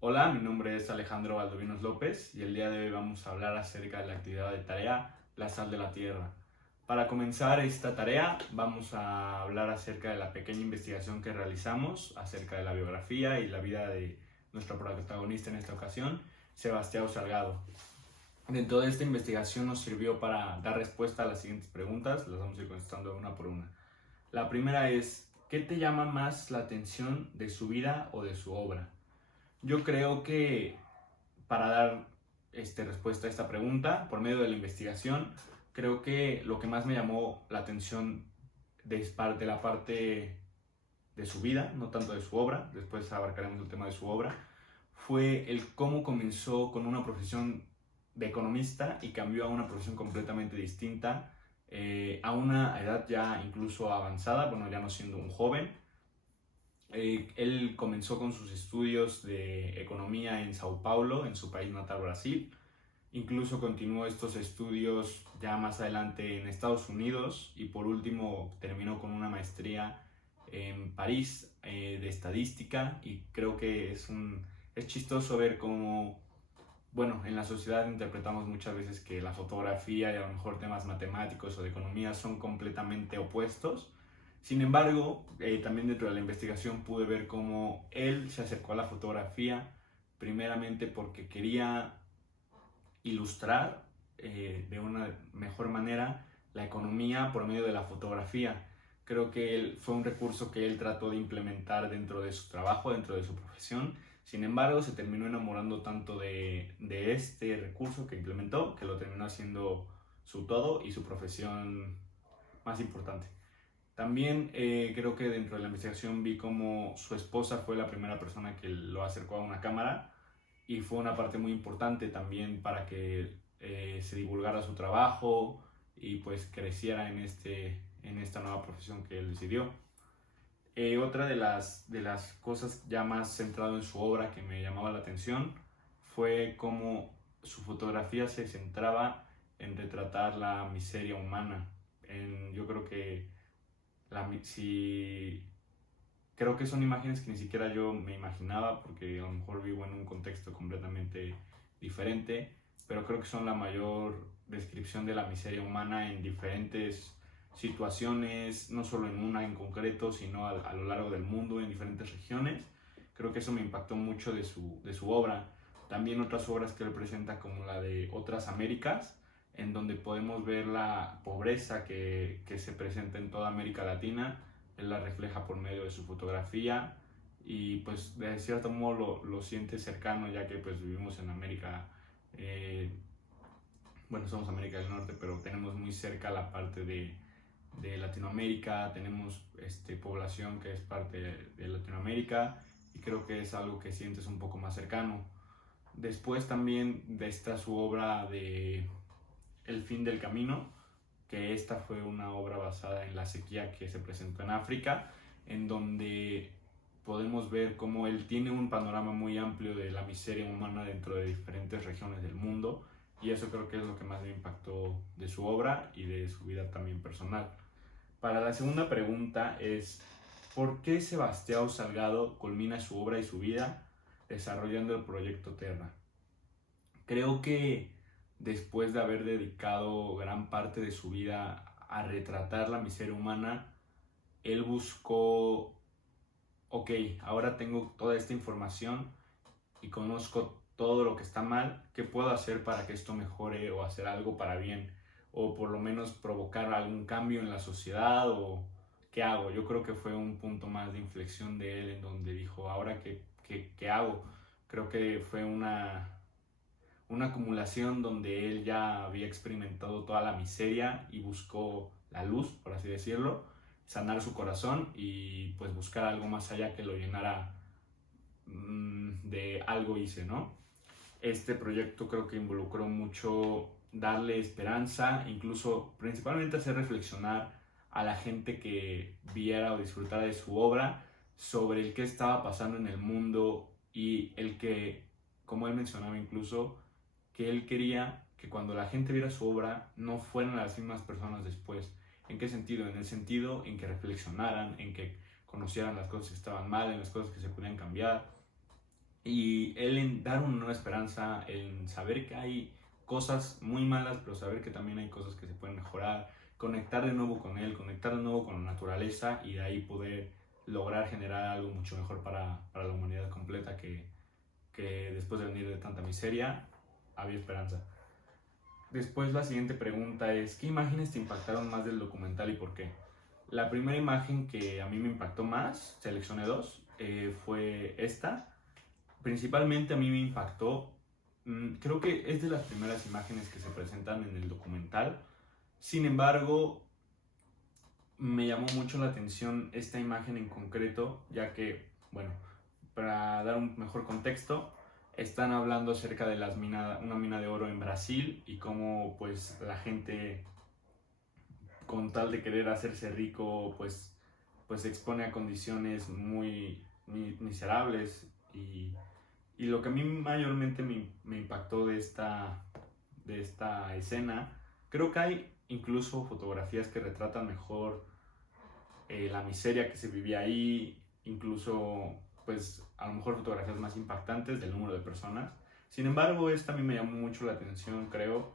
Hola, mi nombre es Alejandro Valdovinos López y el día de hoy vamos a hablar acerca de la actividad de tarea La sal de la tierra. Para comenzar esta tarea vamos a hablar acerca de la pequeña investigación que realizamos acerca de la biografía y la vida de nuestro protagonista en esta ocasión, Sebastião Salgado. Dentro de esta investigación nos sirvió para dar respuesta a las siguientes preguntas, las vamos a ir contestando una por una. La primera es, ¿qué te llama más la atención de su vida o de su obra? Yo creo que para dar respuesta a esta pregunta, por medio de la investigación, creo que lo que más me llamó la atención de la parte de su vida, no tanto de su obra, después abarcaremos el tema de su obra, fue el cómo comenzó con una profesión de economista y cambió a una profesión completamente distinta, a una edad ya incluso avanzada, bueno, ya no siendo un joven. Él comenzó con sus estudios de economía en Sao Paulo, en su país natal Brasil. Incluso continuó estos estudios ya más adelante en Estados Unidos y por último terminó con una maestría en París de estadística, y creo que es chistoso ver cómo, bueno, en la sociedad interpretamos muchas veces que la fotografía y a lo mejor temas matemáticos o de economía son completamente opuestos. Sin embargo, también dentro de la investigación pude ver cómo él se acercó a la fotografía primeramente porque quería ilustrar de una mejor manera la economía por medio de la fotografía. Creo que fue un recurso que él trató de implementar dentro de su trabajo, dentro de su profesión. Sin embargo, se terminó enamorando tanto de este recurso que implementó, que lo terminó haciendo su todo y su profesión más importante. También creo que dentro de la investigación vi cómo su esposa fue la primera persona que lo acercó a una cámara, y fue una parte muy importante también para que se divulgara su trabajo y pues creciera en esta nueva profesión que él decidió. Otra de las cosas ya más centrado en su obra que me llamaba la atención fue cómo su fotografía se centraba en retratar la miseria humana. Yo creo que si creo que son imágenes que ni siquiera yo me imaginaba, porque a lo mejor vivo en un contexto completamente diferente, pero creo que son la mayor descripción de la miseria humana en diferentes situaciones, no solo en una en concreto, sino a lo largo del mundo, en diferentes regiones. Creo que eso me impactó mucho de su obra. También otras obras que él presenta, como la de Otras Américas, en donde podemos ver la pobreza que se presenta en toda América Latina. Él la refleja por medio de su fotografía y pues de cierto modo lo siente cercano, ya que pues vivimos en América, eh, bueno, somos América del Norte, pero tenemos muy cerca la parte de Latinoamérica, tenemos población que es parte de Latinoamérica, y creo que es algo que sientes un poco más cercano. Después también de esta su obra de El fin del camino, que esta fue una obra basada en la sequía que se presentó en África, en donde podemos ver cómo él tiene un panorama muy amplio de la miseria humana dentro de diferentes regiones del mundo, y eso creo que es lo que más me impactó de su obra y de su vida también personal. Para la segunda pregunta es, ¿por qué Sebastião Salgado culmina su obra y su vida desarrollando el proyecto Terra? Creo que después de haber dedicado gran parte de su vida a retratar la miseria humana, él buscó, ok, ahora tengo toda esta información y conozco todo lo que está mal, ¿qué puedo hacer para que esto mejore o hacer algo para bien? O por lo menos provocar algún cambio en la sociedad, o qué hago. Yo creo que fue un punto más de inflexión de él en donde dijo, ahora qué hago. Creo que fue una acumulación donde él ya había experimentado toda la miseria y buscó la luz, por así decirlo, sanar su corazón y pues buscar algo más allá que lo llenara de algo hice, ¿no? Este proyecto creo que involucró mucho darle esperanza, incluso principalmente hacer reflexionar a la gente que viera o disfrutara de su obra sobre el que estaba pasando en el mundo, y el que, como él mencionaba incluso, que él quería que cuando la gente viera su obra no fueran las mismas personas después. ¿En qué sentido? En el sentido en que reflexionaran, en que conocieran las cosas que estaban mal, en las cosas que se podían cambiar, y él en dar una nueva esperanza, en saber que hay cosas muy malas, pero saber que también hay cosas que se pueden mejorar, conectar de nuevo con él, conectar de nuevo con la naturaleza y de ahí poder lograr generar algo mucho mejor para la humanidad completa, que después de venir de tanta miseria había esperanza. Después la siguiente pregunta es, ¿qué imágenes te impactaron más del documental y por qué? La primera imagen que a mí me impactó más, seleccioné dos, fue esta. Principalmente a mí me impactó, creo que es de las primeras imágenes que se presentan en el documental. Sin embargo, me llamó mucho la atención esta imagen en concreto, ya que, bueno, para dar un mejor contexto, están hablando acerca de una mina de oro en Brasil y cómo pues la gente con tal de querer hacerse rico pues se expone a condiciones muy miserables y lo que a mí mayormente me impactó de esta escena, creo que hay incluso fotografías que retratan mejor la miseria que se vivía ahí, incluso pues a lo mejor fotografías más impactantes del número de personas. Sin embargo, esta a mí me llamó mucho la atención, creo,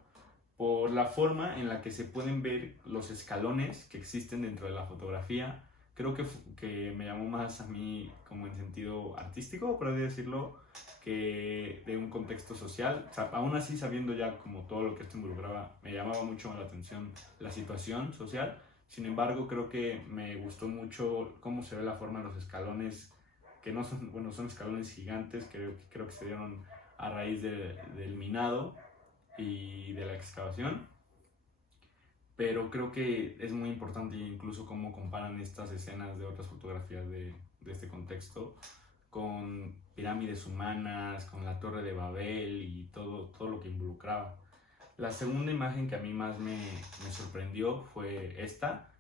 por la forma en la que se pueden ver los escalones que existen dentro de la fotografía. Creo que me llamó más a mí como en sentido artístico, por así decirlo, que de un contexto social. O sea, aún así, sabiendo ya como todo lo que esto involucraba, me llamaba mucho la atención la situación social. Sin embargo, creo que me gustó mucho cómo se ve la forma de los escalones, que no son, bueno, son escalones gigantes, que creo que se dieron a raíz del minado y de la excavación, pero creo que es muy importante incluso cómo comparan estas escenas de otras fotografías de este contexto con pirámides humanas, con la Torre de Babel y todo lo que involucraba. La segunda imagen que a mí más me sorprendió fue esta,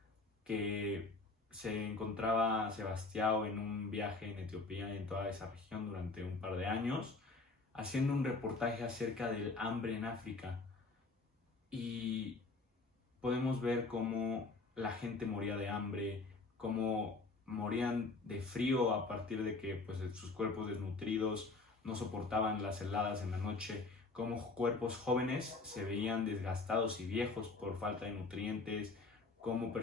que se encontraba Sebastião en un viaje en Etiopía y en toda esa región durante un par de años, haciendo un reportaje acerca del hambre en África. Y podemos ver cómo la gente moría de hambre, cómo morían de frío a partir de que pues, sus cuerpos desnutridos no soportaban las heladas en la noche, cómo cuerpos jóvenes se veían desgastados y viejos por falta de nutrientes, cómo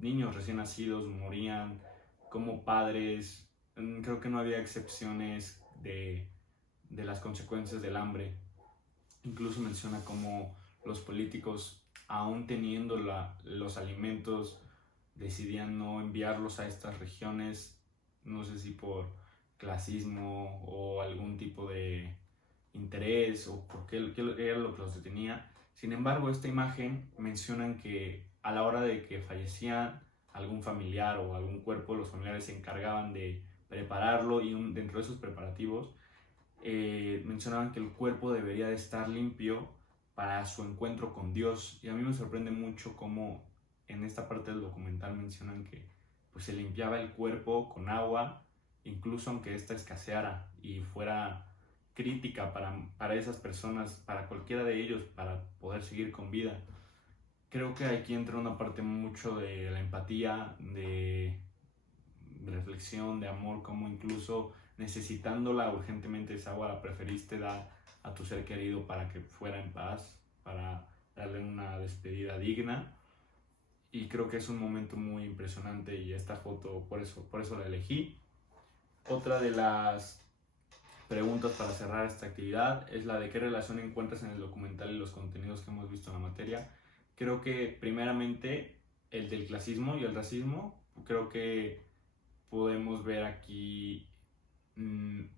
niños recién nacidos morían, como padres, creo que no había excepciones de las consecuencias del hambre. Incluso menciona cómo los políticos, aún teniendo los alimentos, decidían no enviarlos a estas regiones, no sé si por clasismo o algún tipo de interés o qué era lo que los detenía. Sin embargo, esta imagen mencionan que a la hora de que fallecía algún familiar o algún cuerpo, los familiares se encargaban de prepararlo y dentro de esos preparativos mencionaban que el cuerpo debería de estar limpio para su encuentro con Dios. Y a mí me sorprende mucho cómo en esta parte del documental mencionan que pues, se limpiaba el cuerpo con agua, incluso aunque ésta escaseara y fuera crítica para esas personas, para cualquiera de ellos, para poder seguir con vida. Creo que aquí entra una parte mucho de la empatía, de reflexión, de amor, como incluso necesitándola urgentemente esa agua la preferiste dar a tu ser querido para que fuera en paz, para darle una despedida digna. Y creo que es un momento muy impresionante y esta foto por eso la elegí. Otra de las preguntas para cerrar esta actividad es la de qué relación encuentras en el documental y los contenidos que hemos visto en la materia. Creo que primeramente el del clasismo y el racismo, creo que podemos ver aquí,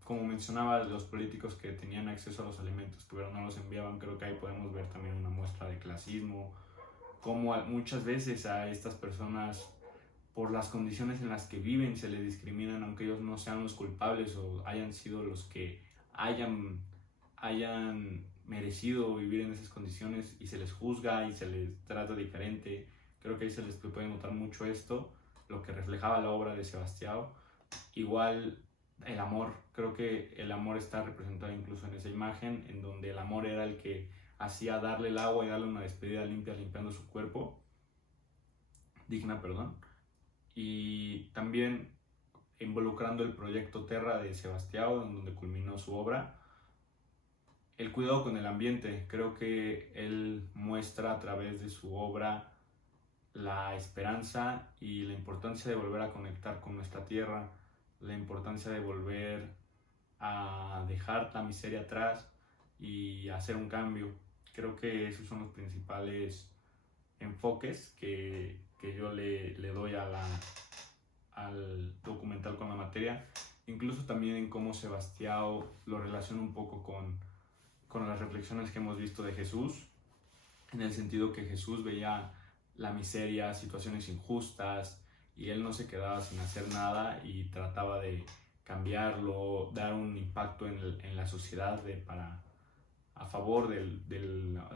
como mencionaba, los políticos que tenían acceso a los alimentos pero no los enviaban. Creo que ahí podemos ver también una muestra de clasismo, como muchas veces a estas personas por las condiciones en las que viven se les discriminan aunque ellos no sean los culpables o hayan sido los que hayan merecido vivir en esas condiciones y se les juzga y se les trata diferente. Creo que ahí se les puede notar mucho esto, lo que reflejaba la obra de Sebastião. Igual el amor, creo que el amor está representado incluso en esa imagen, en donde el amor era el que hacía darle el agua y darle una despedida limpia, limpiando su cuerpo, digna, perdón. Y también involucrando el proyecto Terra de Sebastião, en donde culminó su obra. El cuidado con el ambiente, creo que él muestra a través de su obra la esperanza y la importancia de volver a conectar con nuestra tierra, la importancia de volver a dejar la miseria atrás y hacer un cambio. Creo que esos son los principales enfoques que yo le doy al documental con la materia. Incluso también en cómo Sebastião lo relaciona un poco con las reflexiones que hemos visto de Jesús, en el sentido que Jesús veía la miseria, situaciones injustas, y él no se quedaba sin hacer nada y trataba de cambiarlo, dar un impacto en la sociedad a favor de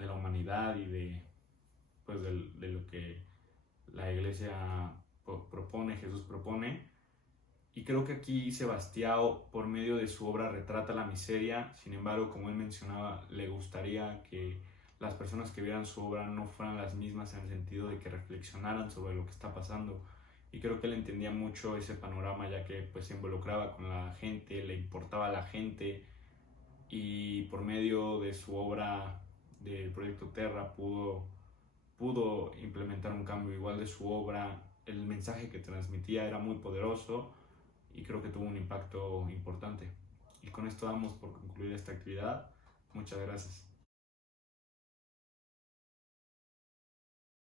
la humanidad y pues de lo que la iglesia propone, Jesús propone. Y creo que aquí Sebastião, por medio de su obra, retrata la miseria. Sin embargo, como él mencionaba, le gustaría que las personas que vieran su obra no fueran las mismas, en el sentido de que reflexionaran sobre lo que está pasando. Y creo que él entendía mucho ese panorama, ya que pues se involucraba con la gente, le importaba a la gente, y por medio de su obra del proyecto Terra pudo implementar un cambio. Igual de su obra, el mensaje que transmitía era muy poderoso y creo que tuvo un impacto importante. Y con esto damos por concluir esta actividad. Muchas gracias.